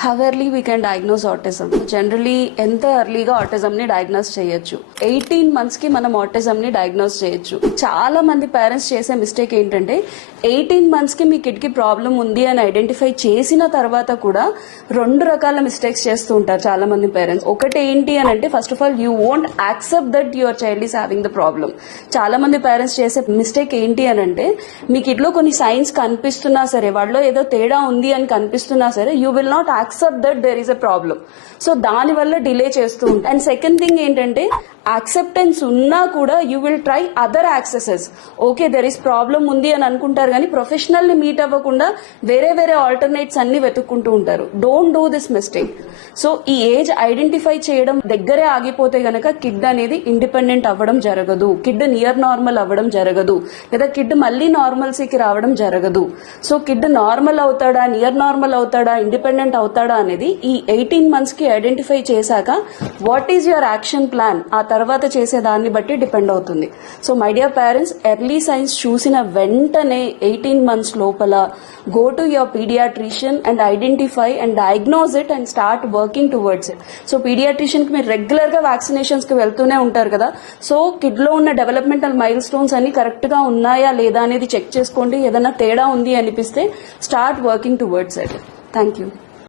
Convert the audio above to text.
How early we can diagnose autism? Generally, ఎంత ఎర్లీగా autism ని డయాగ్నోస్ చేయొచ్చు. 18 months కి మనం autism ని డయాగ్నోస్ చేయొచ్చు. చాలా మంది పేరెంట్స్ చేసే మిస్టేక్ ఏంటంటే 18 months కి మీ కిడ్ కి ప్రాబ్లం ఉంది అని ఐడెంటిఫై చేసిన తర్వాత కూడా 2 రకాల మిస్టేక్స్ చేస్తూ ఉంటారు చాలా మంది పేరెంట్స్. ఒకటి ఏంటి అని అంటే first of all you won't accept that your child is having the problem. చాలా మంది పేరెంట్స్ చేసే మిస్టేక్ ఏంటి అని అంటే మీ కిడ్ లో కొన్ని సైన్స్ కనిపిస్తున్నా సరే, వాళ్ళలో ఏదో తేడా ఉంది అని కనిపిస్తున్నా సరే, you will not accept that there is a problem. So దాని వల్ల డిలే చేస్తూ ఉంటాయి. అండ్ సెకండ్ థింగ్ ఏంటంటే యాక్సెప్టెన్స్ ఉన్నా కూడా you will try other accesses. Okay there is problem ఉంది అని అనుకుంటారు కానీ ప్రొఫెషనల్ ని మీట్ అవ్వకుండా వేరే వేరే ఆల్టర్నేట్స్ అన్ని వెతుక్కుంటూ ఉంటారు. Don't do this mistake. So ఈ ఏజ్ ఐడెంటిఫై చేయడం దగ్గరే ఆగిపోతే గనక కిడ్ అనేది ఇండిపెండెంట్ అవ్వడం జరగదు, కిడ్ నియర్ నార్మల్ అవ్వడం జరగదు, లేదా కిడ్ మళ్ళీ నార్మల్సీకి రావడం జరగదు. సో కిడ్ నార్మల్ అవుతాడా, నియర్ నార్మల్ అవుతాడా, ఇండిపెండెంట్ అవుతాడా అనేది ఈ 18 months కి ఐడెంటిఫై చేశాక what is your action plan ఆ తర్వాత చేసే దాన్ని బట్టి డిపెండ్ అవుతుంది. So my dear parents, early signs చూసిన వెంటనే 18 months లోపల go to your paediatrician and identify and diagnose it and start working towards it. So paediatrician కి మీరు రెగ్యులర్ గా వ్యాక్సినేషన్స్ కి వెళ్తూనే ఉంటారు కదా. సో కిడ్ లో ఉన్న డెవలప్మెంటల్ మైల్ స్టోన్స్ అన్ని కరెక్ట్ గా ఉన్నాయా లేదా అనేది చెక్ చేసుకోండి. ఏదైనా తేడా ఉంది అనిపిస్తే start working towards it. Thank you.